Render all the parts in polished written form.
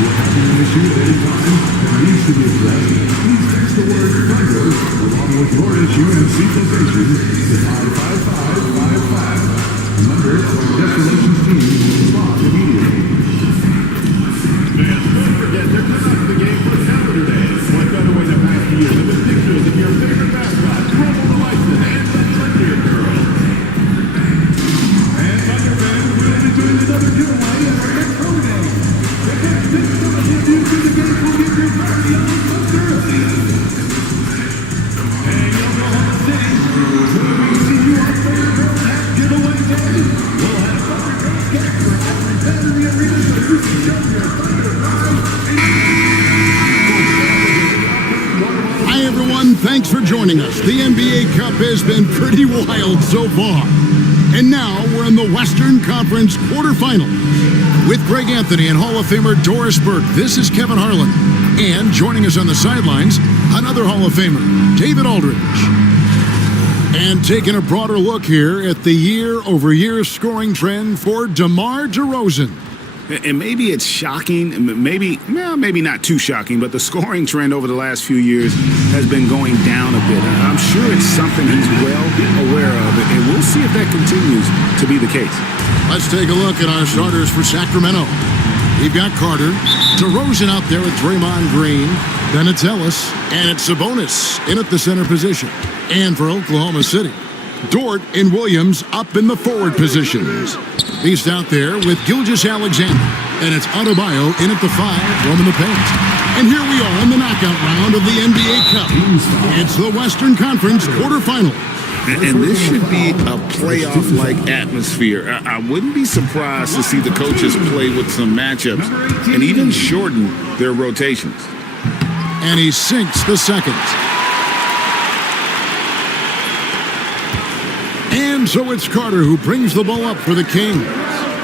If having an issue at any time that needs to be addressed, please text the word thunder along with your issue and seat location to 55555. Remember, our guest relations team will respond immediately. Fans, don't forget to come out to the game for Saturday. What better way to pass the year than with pictures of your favorite mascot, Robo the Bison, and the Thunder Girl. And Thunder fans, we'll be doing another giveaway at our next home game. The next big summer debut to the game will give your very own Thunder Elite. And Oklahoma City, will we see you on Thunder Girl Hat Giveaway Day? We'll have Thunder Girl cake for every fan in the arena so you can show your Thunder pride. Hi, everyone. Thanks for joining us. The NBA Cup has been pretty wild so far. And now we're in the Western Conference quarterfinals. With Greg Anthony and Hall of Famer Doris Burke, this is Kevin Harlan. And joining us on the sidelines, another Hall of Famer, David Aldridge. And taking a broader look here at the year-over-year scoring trend for DeMar DeRozan. And maybe it's shocking, maybe not too shocking, but the scoring trend over the last few years has been going down a bit. I'm sure it's something he's well aware of, and we'll see if that continues to be the case. Let's take a look at our starters for Sacramento. We've got Carter, DeRozan out there with Draymond Green, Bennett Ellis, and it's Sabonis in at the center position. And for Oklahoma City, Dort and Williams up in the forward positions. Beast out there with Gilgeous-Alexander, and it's Adebayo in at the 5, roaming the paint. And here we are in the knockout round of the NBA Cup. It's the Western Conference quarterfinal. And this should be a playoff-like atmosphere. I wouldn't be surprised to see the coaches play with some matchups and even shorten their rotations. And he sinks the second. And so it's Carter who brings the ball up for the Kings.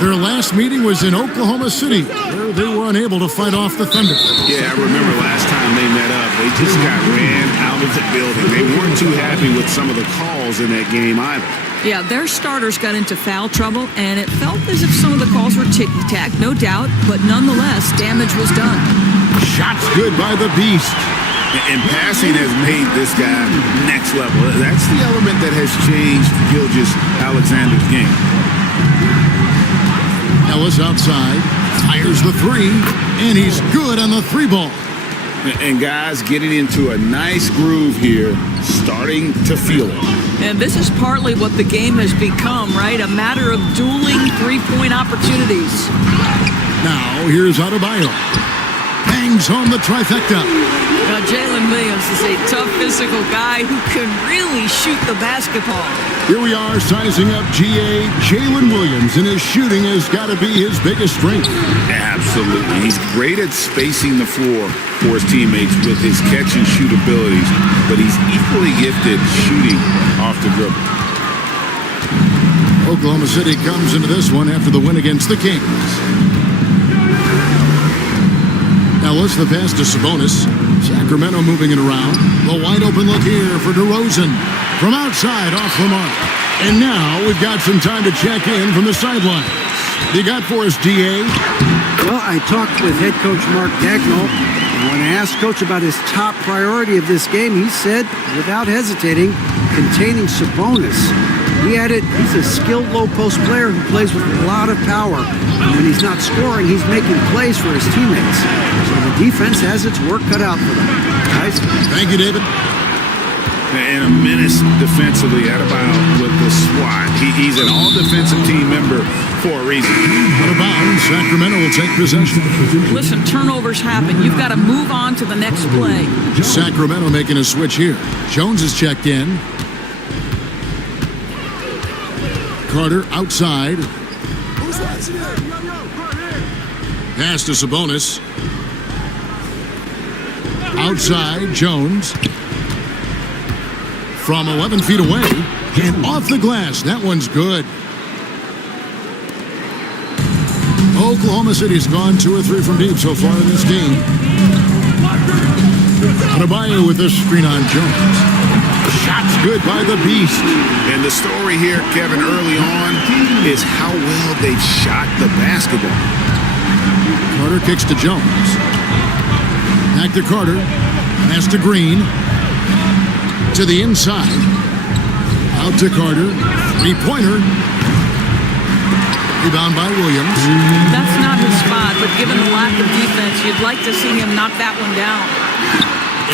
Their last meeting was in Oklahoma City, where they were unable to fight off the Thunder. Yeah, I remember last time they met up, they just got ran out of the building. They weren't too happy with some of the calls in that game either. Yeah, their starters got into foul trouble, and it felt as if some of the calls were ticky-tack, no doubt, but nonetheless, damage was done. Shots good by the Beast. And passing has made this guy next level. That's the element that has changed Gilgeous-Alexander's game. Ellis outside, fires the 3, and he's good on the 3-ball. And guys getting into a nice groove here, starting to feel it. And this is partly what the game has become, right? A matter of dueling three-point opportunities. Now, here's Adebayo. Bangs home the trifecta. Now, Jalen Williams is a tough physical guy who can really shoot the basketball. Here we are sizing up GA Jalen Williams, and his shooting has got to be his biggest strength. Absolutely. He's great at spacing the floor for his teammates with his catch-and-shoot abilities, but he's equally gifted shooting off the dribble. Oklahoma City comes into this one after the win against the Kings. Ellis, the pass to Sabonis. Sacramento moving it around. The wide open look here for DeRozan. From outside, off the mark. And now we've got some time to check in from the sidelines. You got for us, DA? Well, I talked with head coach Mark Dagnall. When I asked Coach about his top priority of this game, he said, without hesitating, containing Sabonis. He added, he's a skilled low-post player who plays with a lot of power. And when he's not scoring, he's making plays for his teammates. So the defense has its work cut out for them. Guys? Thank you, David. And a menace defensively, Adebayo with the swat. He's an all-defensive team member for a reason. Out of bounds, Sacramento will take possession. Listen, turnovers happen. You've got to move on to the next play. Sacramento making a switch here. Jones is checked in. Carter outside. Pass to Sabonis. Outside, Jones. From 11 feet away. And off the glass. That one's good. Oklahoma City's gone 2 or 3 from deep so far in this game. Adebayo with this screen on Jones. Shots good by the Beast. And the story here, Kevin, early on is how well they've shot the basketball. Carter Carter kicks to Jones. Back to Carter. Pass to Green. To the inside. Out to Carter. Three-pointer. Rebound by Williams. That's not his spot, but given the lack of defense, you'd like to see him knock that one down.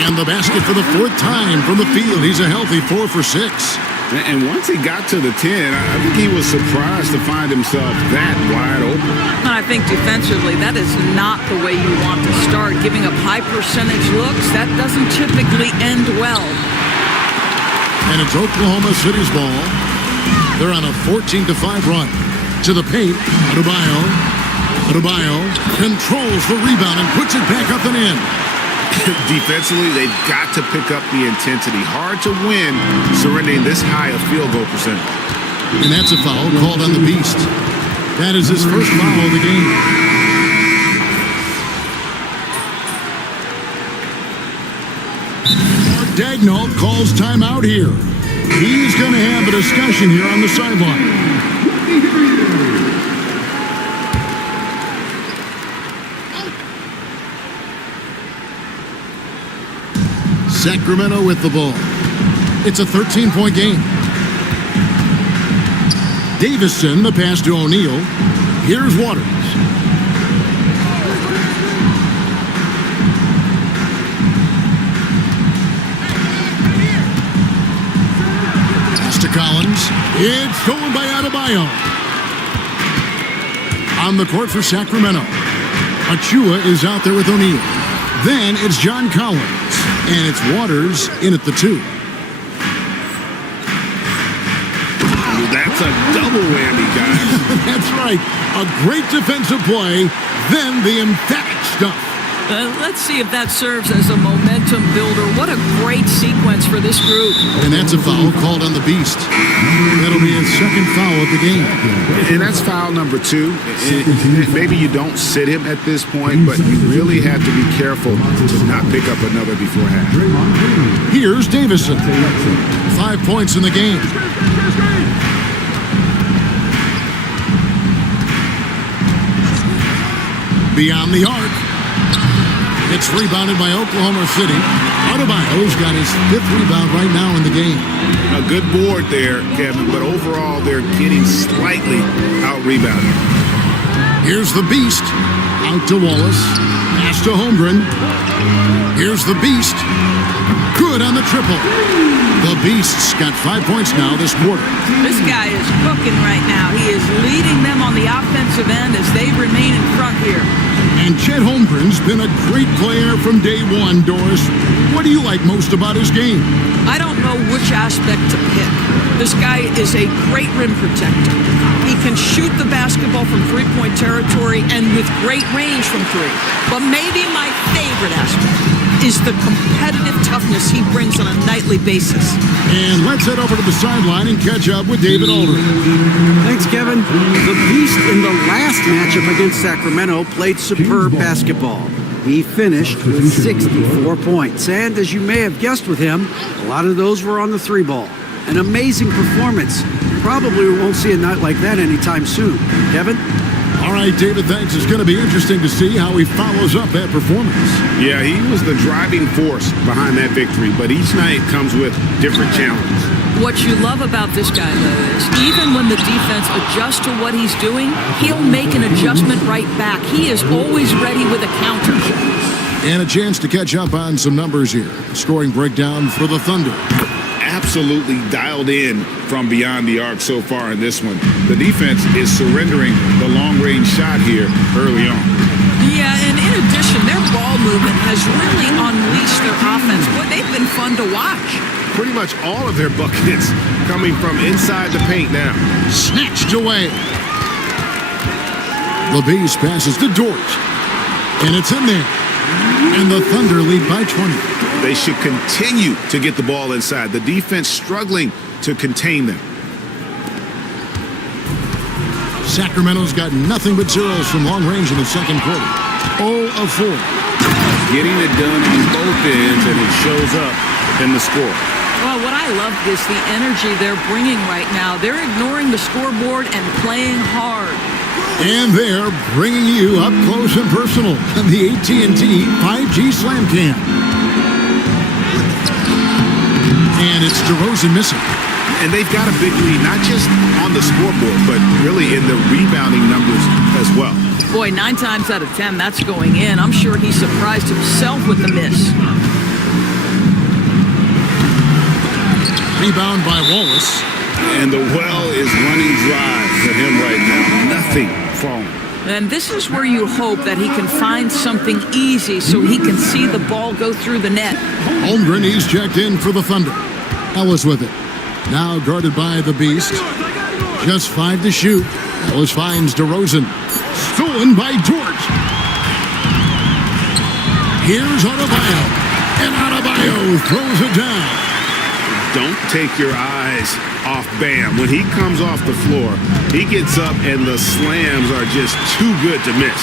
And the basket for the fourth time from the field. He's a healthy 4 for 6. And once he got to the 10, I think he was surprised to find himself that wide open. And I think defensively, that is not the way you want to start. Giving up high percentage looks, that doesn't typically end well. And it's Oklahoma City's ball. They're on a 14-5 run. To the paint, Adebayo controls the rebound and puts it back up and in. Defensively, they've got to pick up the intensity. Hard to win surrendering this high a field goal percentage. And that's a foul called on the Beast. That is his first foul of the game. Mark Daigneault calls timeout here. He's going to have a discussion here on the sideline. Sacramento with the ball. It's a 13-point game. Davison, the pass to O'Neal. Here's Waters. Pass to Collins. It's stolen by Adebayo. On the court for Sacramento. Achua is out there with O'Neal. Then it's John Collins. And it's Waters in at the 2. That's a double whammy, guys. That's right. A great defensive play, then the emphatic stuff. Let's see if that serves as a momentum builder. What a great sequence for this group. And that's a foul called on the Beast. That'll be his second foul of the game. And that's foul number 2. Maybe you don't sit him at this point, but you really have to be careful to not pick up another before half. Here's Davison. 5 points in the game. Beyond the arc. It's rebounded by Oklahoma City. Adebayo's got his 5th rebound right now in the game. A good board there, Kevin, but overall they're getting slightly out-rebounded. Here's the Beast. Out to Wallace. Pass to Holmgren. Here's the Beast. Good on the triple. The Beast's got 5 points now this quarter. This guy is cooking right now. He is leading them on the offensive end as they remain in front here. And Chet Holmgren's been a great player from day one, Doris. What do you like most about his game? I don't know which aspect to pick. This guy is a great rim protector. He can shoot the basketball from three-point territory and with great range from 3. But maybe my favorite aspect is the competitive toughness he brings on a nightly basis. And let's head over to the sideline and catch up with David Aldridge. Thanks, Kevin. The Beast in the last matchup against Sacramento played superb basketball. He finished with 64 points. And as you may have guessed with him, a lot of those were on the 3-ball. An amazing performance. Probably won't see a night like that anytime soon. Kevin? All right, David, thanks. It's going to be interesting to see how he follows up that performance. Yeah, he was the driving force behind that victory, but each night comes with different challenges. What you love about this guy, though, is even when the defense adjusts to what he's doing, he'll make an adjustment right back. He is always ready with a counter. And a chance to catch up on some numbers here. Scoring breakdown for the Thunder. Absolutely dialed in from beyond the arc so far in this one. The defense is surrendering the long-range shot here early on. Yeah, and in addition, their ball movement has really unleashed their offense. Boy, they've been fun to watch. Pretty much all of their buckets coming from inside the paint now. Snatched away. The Beast passes to Dort. And it's in there. And the Thunder lead by 20. They should continue to get the ball inside. The defense struggling to contain them. Sacramento's got nothing but zeros from long range in the second quarter. 0 of 4. Getting it done on both ends, and it shows up in the score. Well, what I love is the energy they're bringing right now. They're ignoring the scoreboard and playing hard. And they're bringing you up close and personal on the AT&T 5G Slam Cam. And it's DeRozan missing. And they've got a big lead, not just on the scoreboard, but really in the rebounding numbers as well. Boy, 9 times out of 10, that's going in. I'm sure he surprised himself with the miss. Rebound by Wallace. And the well is running dry for him right now. Nothing falling. And this is where you hope that he can find something easy so he can see the ball go through the net. Holmgren, he's checked in for the Thunder. Ellis with it. Now guarded by the Beast. Just 5 to shoot. Ellis finds DeRozan. Stolen by George. Here's Adebayo. And Adebayo throws it down. Don't take your eyes off Bam. When he comes off the floor, he gets up and the slams are just too good to miss.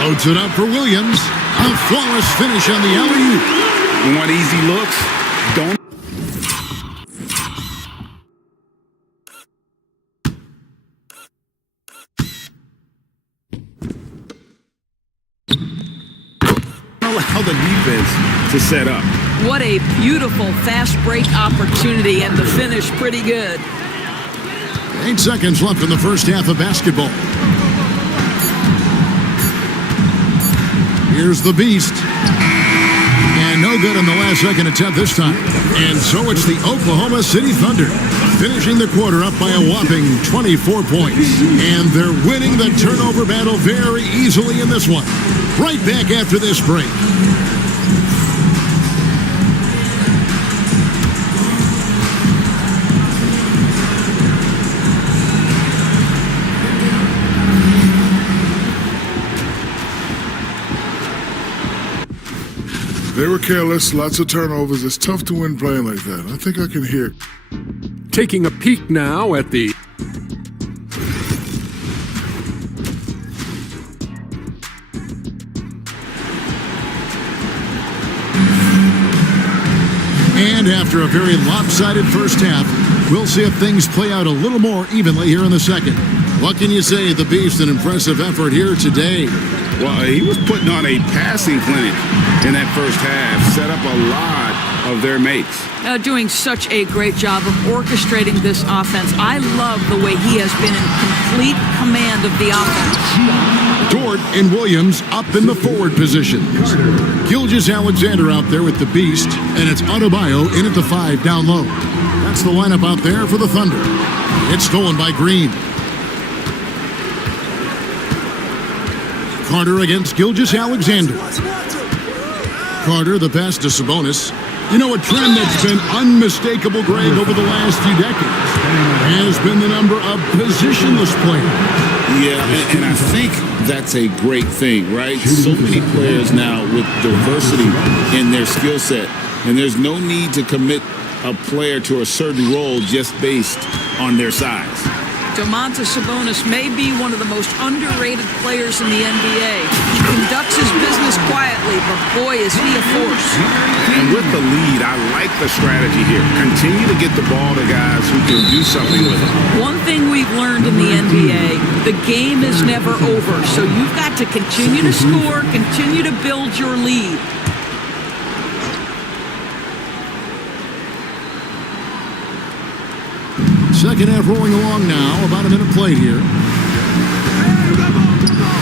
Floats it up for Williams. A flawless finish on the alley-oop. Want easy looks? Don't. Allow the defense to set up. What a beautiful fast break opportunity, and the finish pretty good. 8 seconds left in the first half of basketball. Here's the Beast. And no good on the last second attempt this time. And so it's the Oklahoma City Thunder, finishing the quarter up by a whopping 24 points. And they're winning the turnover battle very easily in this one. Right back after this break. They were careless, lots of turnovers. It's tough to win playing like that. I think I can hear. Taking a peek now at the And after a very lopsided first half, we'll see if things play out a little more evenly here in the second. What can you say? The Beast, an impressive effort here today. Well, he was putting on a passing clinic in that first half, set up a lot of their mates. Doing such a great job of orchestrating this offense. I love the way he has been in complete command of the offense. Dort and Williams up in the forward positions. Gilgeous-Alexander out there with the Beast, and it's Adebayo in at the 5 down low. That's the lineup out there for the Thunder. It's stolen by Green. Carter against Gilgeous-Alexander. Carter, the pass to Sabonis. You know, a trend that's been unmistakable, Greg, over the last few decades has been the number of positionless players. Yeah, and I think that's a great thing, right? So many players now with diversity in their skill set, and there's no need to commit a player to a certain role just based on their size. Domantas Sabonis may be one of the most underrated players in the NBA. He conducts his business quietly, but boy, is he a force. And with the lead, I like the strategy here. Continue to get the ball to guys who can do something with it. One thing we've learned in the NBA, the game is never over, so you've got to continue to score, continue to build your lead. Second half rolling along now. About a minute played here.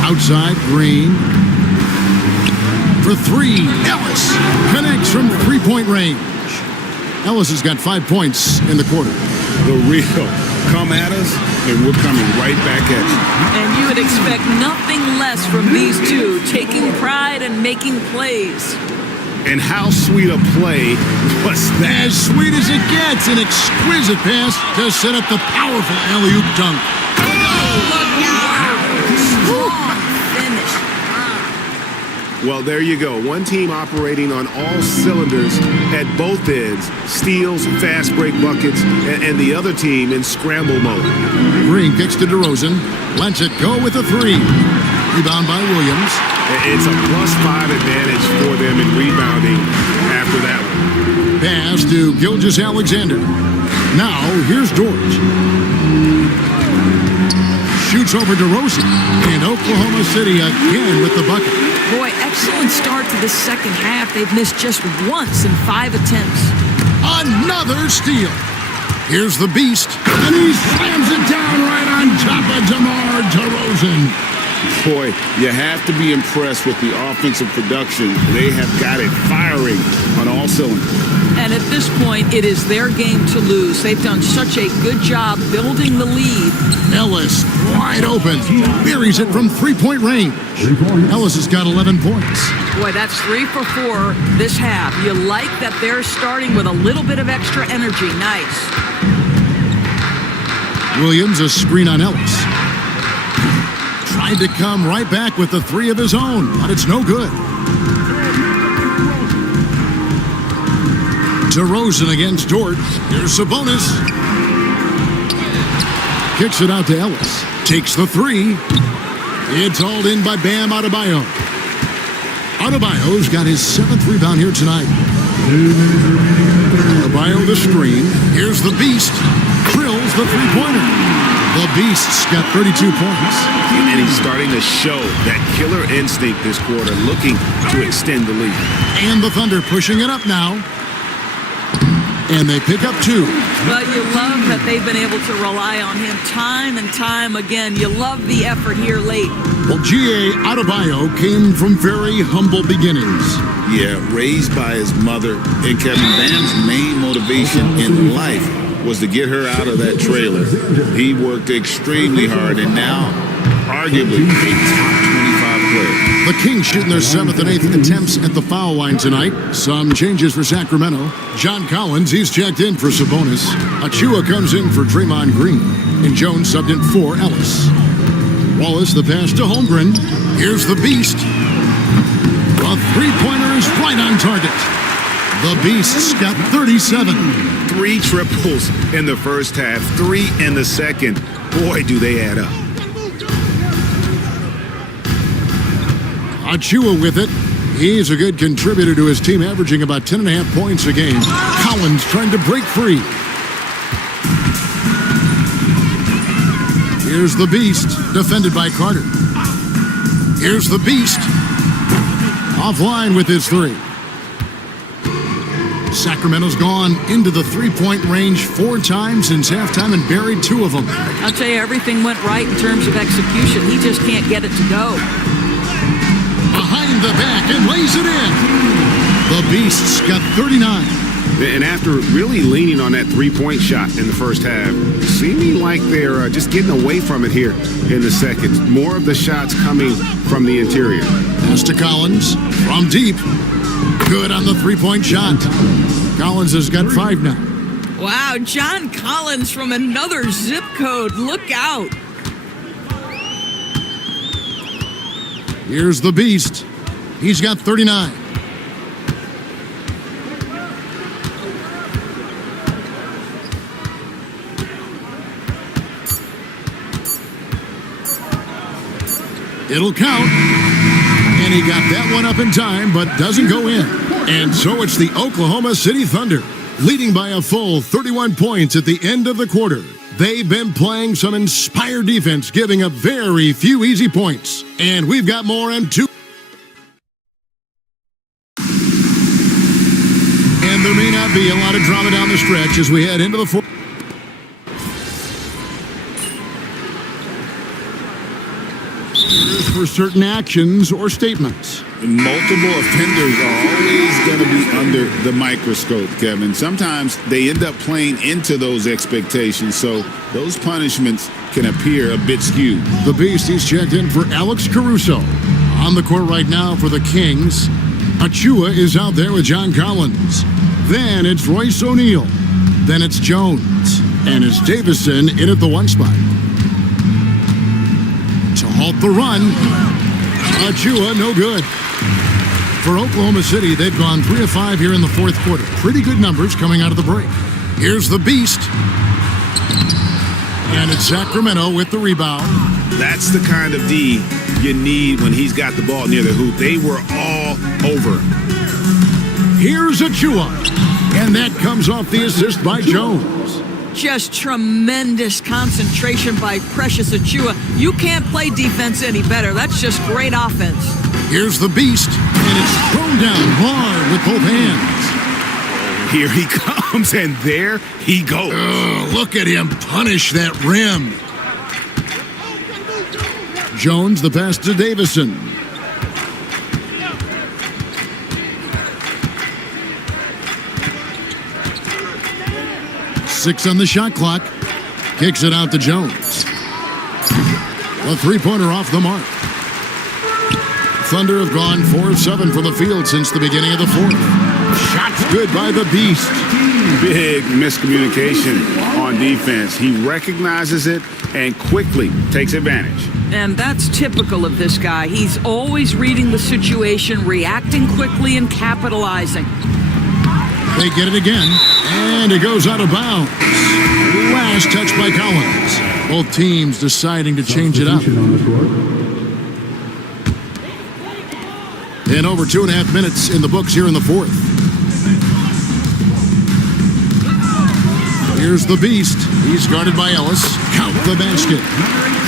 Outside, Green. For 3, Ellis connects from three-point range. Ellis has got 5 points in the quarter. The real come at us, and we're coming right back at you. And you would expect nothing less from these two, taking pride and making plays. And how sweet a play was that? As sweet as it gets, an exquisite pass to set up the powerful alley-oop dunk. Well, there you go. One team operating on all cylinders at both ends. Steals, fast break buckets, and the other team in scramble mode. Green kicks to DeRozan. Lets it go with a 3. Rebound by Williams. It's a +5 advantage for them in rebounding after that one. Pass to Gilgeous-Alexander. Now, here's George. shoots over DeRozan. And Oklahoma City again with the bucket. Boy, excellent start to the second half. They've missed just once in 5 attempts. Another steal. Here's the beast, and he slams it down right on top of DeMar DeRozan. Boy, you have to be impressed with the offensive production. They have got it firing on all cylinders. And at this point, it is their game to lose. They've done such a good job building the lead. Ellis wide open. Buries it from three-point range. Ellis has got 11 points. Boy, that's 3 for 4 this half. You like that they're starting with a little bit of extra energy. Nice. Williams, a screen on Ellis. Tried to come right back with the 3 of his own, but it's no good. DeRozan against Dort. Here's Sabonis. Kicks it out to Ellis. Takes the 3. It's hauled in by Bam Adebayo. Adebayo's got his 7th rebound here tonight. Adebayo the screen. Here's the beast. Drills the three-pointer. The Beast's got 32 points. And he's starting to show that killer instinct this quarter, looking to extend the lead. And the Thunder pushing it up now. And they pick up 2. But you love that they've been able to rely on him time and time again. You love the effort here late. Well, G.A. Adebayo came from very humble beginnings. Yeah, raised by his mother. And Kevin, Bam's main motivation in life was to get her out of that trailer. He worked extremely hard and now arguably a top 25 player. The Kings shooting their 7th and 8th attempts at the foul line tonight. Some changes for Sacramento. John Collins, he's checked in for Sabonis. Achua comes in for Draymond Green. And Jones subbed in for Ellis. Wallace, the pass to Holmgren. Here's the Beast. The three-pointer is right on target. The Beast's got 37. 3 triples in the first half, 3 in the second. Boy, do they add up. Achua with it. He's a good contributor to his team, averaging about 10.5 points a game. Collins trying to break free. Here's the Beast, defended by Carter. Here's the Beast. Offline with his 3. Sacramento's gone into the three-point range 4 times since halftime and buried 2 of them. I'll tell you, everything went right in terms of execution. He just can't get it to go. Behind the back and lays it in. The Beast's got 39. And after really leaning on that three-point shot in the first half, seeming like they're just getting away from it here in the second. More of the shots coming from the interior. Pass to Collins from deep. Good on the three-point shot. Collins has got 5 now. Wow, John Collins from another zip code. Look out. Here's the Beast. He's got 39. It'll count. And he got that one up in time, but doesn't go in. And so it's the Oklahoma City Thunder, leading by a full 31 points at the end of the quarter. They've been playing some inspired defense, giving up very few easy points. And we've got more in 2. And there may not be a lot of drama down the stretch as we head into the fourth. For certain actions or statements. Multiple offenders are always going to be under the microscope, Kevin. Sometimes they end up playing into those expectations, so those punishments can appear a bit skewed. The Beast, he's checked in for Alex Caruso. On the court right now for the Kings. Achua is out there with John Collins. Then it's Royce O'Neal. Then it's Jones. And it's Davison in at the 1 spot. To halt the run, Achua, no good. For Oklahoma City, they've gone 3 of 5 here in the fourth quarter. Pretty good numbers coming out of the break. Here's the Beast. And it's Sacramento with the rebound. That's the kind of D you need when he's got the ball near the hoop. They were all over. Here's Achua. And that comes off the assist by Jones. Just tremendous concentration by Precious Achua. You can't play defense any better. That's just great offense. Here's the beast, and it's thrown down hard with both hands. Here he comes, and there he goes. Oh, look at him punish that rim. Jones, the pass to Davison. Six on the shot clock. Kicks it out to Jones. A three-pointer off the mark. Thunder have gone 4 of 7 from the field since the beginning of the fourth. Shot's good by the beast. Big miscommunication on defense. He recognizes it and quickly takes advantage. And that's typical of this guy. He's always reading the situation, reacting quickly, and capitalizing. They get it again, and it goes out of bounds. Last touch by Collins. Both teams deciding to change it up. On the court. And over 2.5 minutes in the books here in the fourth. Here's the beast. He's guarded by Ellis. Count the basket.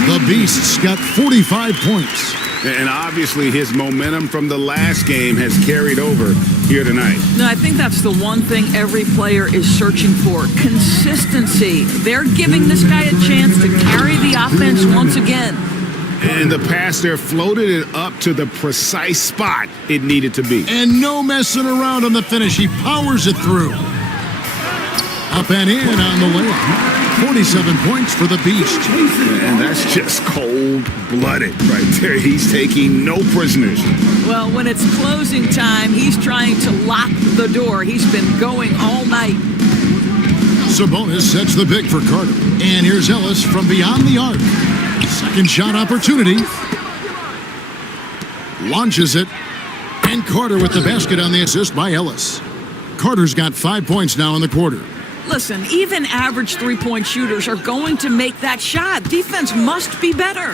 The beast's got 45 points. And obviously his momentum from the last game has carried over here tonight. No, I think that's the one thing every player is searching for. Consistency. They're giving this guy a chance to carry the offense once again. And the pass there floated it up to the precise spot it needed to be. And no messing around on the finish. He powers it through. Up and in on the layup. 47 points for the beast. And that's just cold-blooded right there. He's taking no prisoners. Well, when it's closing time, he's trying to lock the door. He's been going all night. Sabonis sets the pick for Carter. And here's Ellis from beyond the arc. Second shot opportunity. Launches it. And Carter with the basket on the assist by Ellis. Carter's got 5 points now in the quarter. Listen, even average three-point shooters are going to make that shot. Defense must be better.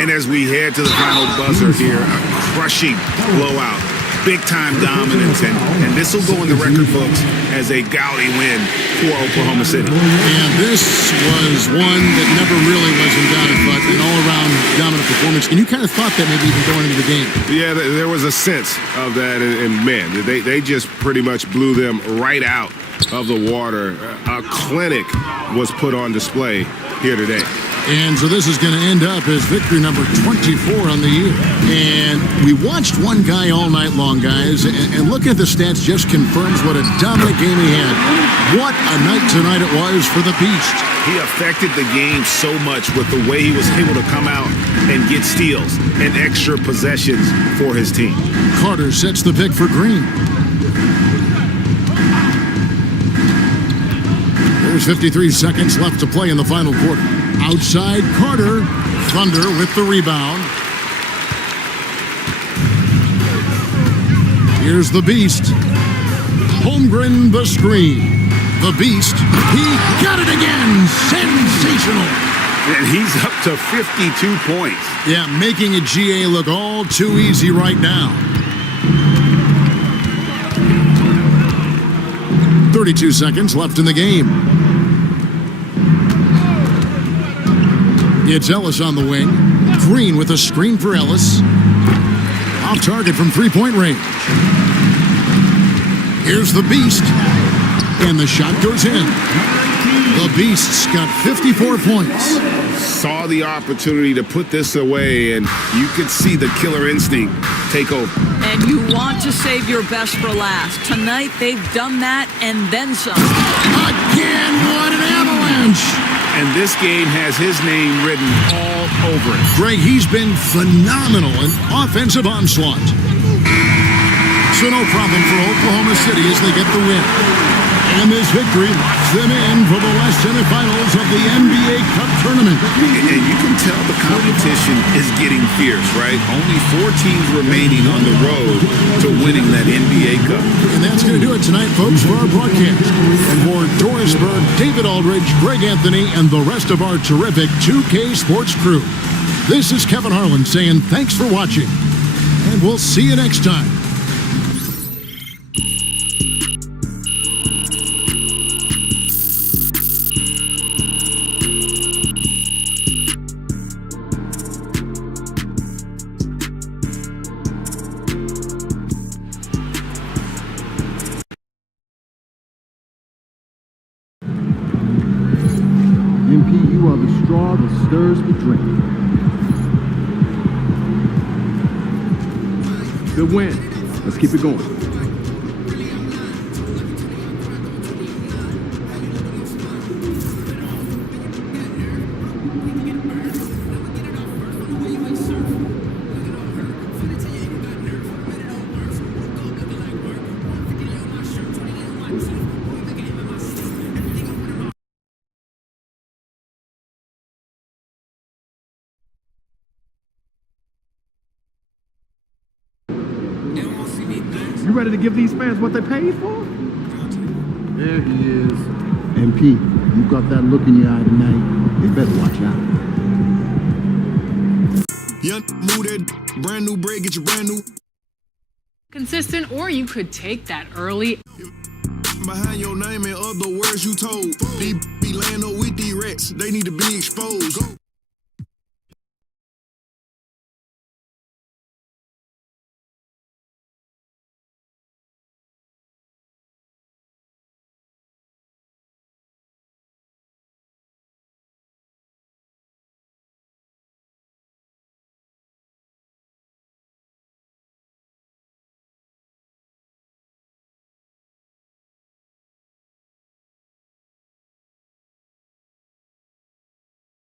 And as we head to the final buzzer here, a crushing blowout, big-time dominance, and this will go in the record books as a gaudy win for Oklahoma City. And this was one that never really was in doubt, but an all-around dominant performance. And you kind of thought that maybe even going into the game. Yeah, there was a sense of that, and man, they just pretty much blew them right out of the water. A clinic was put on display here today. And so this is going to end up as victory number 24 on the year. And we watched one guy all night long, guys, and looking at the stats just confirms what a dominant game he had. What a night tonight it was for the Beast. He affected the game so much with the way he was able to come out and get steals and extra possessions for his team. Carter sets the pick for Green. There's 53 seconds left to play in the final quarter. Outside, Carter. Thunder with the rebound. Here's the Beast. Holmgren the screen. The Beast. He got it again. Sensational. And he's up to 52 points. Yeah, making a GA look all too easy right now. 32 seconds left in the game. It's Ellis on the wing. Green with a screen for Ellis. Off target from three-point range. Here's the Beast. And the shot goes in. The Beast's got 54 points. Saw the opportunity to put this away, and you could see the killer instinct take over. And you want to save your best for last. Tonight, they've done that and then some. Again, what an avalanche. And this game has his name written all over it. Greg, he's been phenomenal in offensive onslaught. So no problem for Oklahoma City as they get the win. And this victory locks them in for the West semifinals of the NBA Cup tournament. And you can tell the competition is getting fierce, right? Only 4 teams remaining on the road to winning that NBA Cup. And that's going to do it tonight, folks, for our broadcast. And for Doris Berg, David Aldridge, Greg Anthony, and the rest of our terrific 2K Sports crew, this is Kevin Harlan saying thanks for watching. And we'll see you next time. the straw that stirs the drink. Good win. Let's keep it going. You ready to give these fans what they paid for? There he is. MP, you got that look in your eye tonight. They better watch out. Young, move that brand new bread, get your brand new. Consistent, or you could take that early. Behind your name and other words you told. These be laying up with these rats, they need to be exposed.